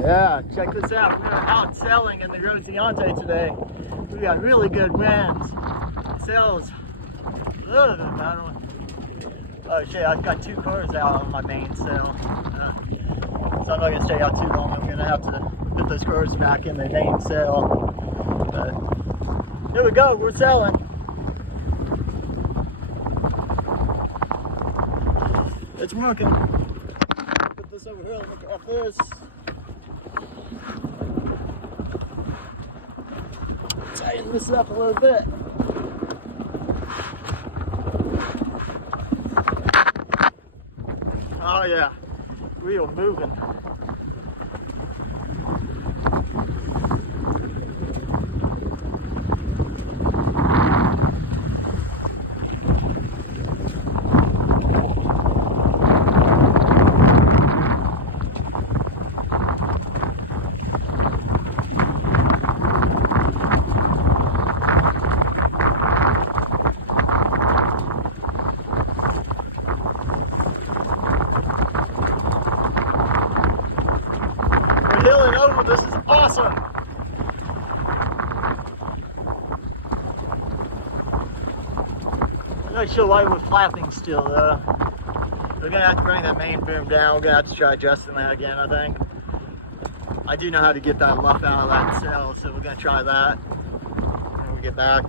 Yeah, check this out. We're out selling in the Rocinante today. We got really good winds. Sales. Oh shit, I've got 2 cars out on my main sale. So I'm not gonna stay out too long. I'm gonna have to put those cars back in the main sale. But here we go, we're selling. It's working. Put this over here, look at this. Tighten this up a little bit. Oh yeah, wheel moving. Hilling over, this is awesome. I'm not sure why we're flapping still though. We're gonna have to bring that main boom down. We're gonna have to try adjusting that again, I think. I do know how to get that luff out of that cell, so we're gonna try that when we get back.